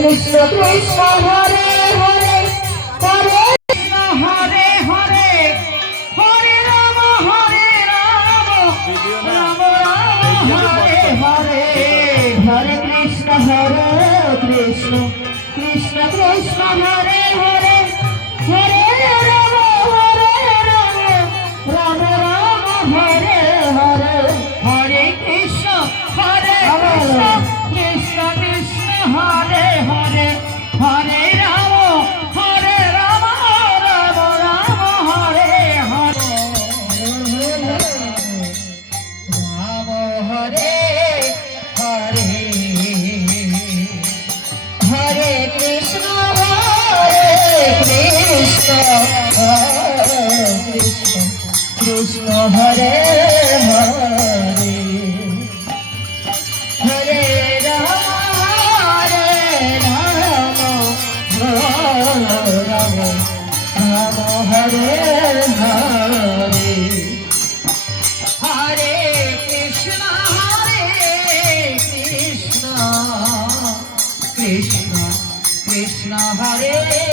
Krishna Krishna Hare Hare Hare Krishna Hare Hare Hare Rama Rama Hare Hare Hare Krishna Hare Krishna Krishna Krishna Hare Hare Hare Rama Rama Hare Hare Hare Krishna Hare Krishna Krishna Krishna Hare Hare Hare Rama Rama Hare Hare Rama Hare Hare Hare Krishna Krishna Hare Hare Hare Hare Hare Hare Krishna Krishna Krishna Hare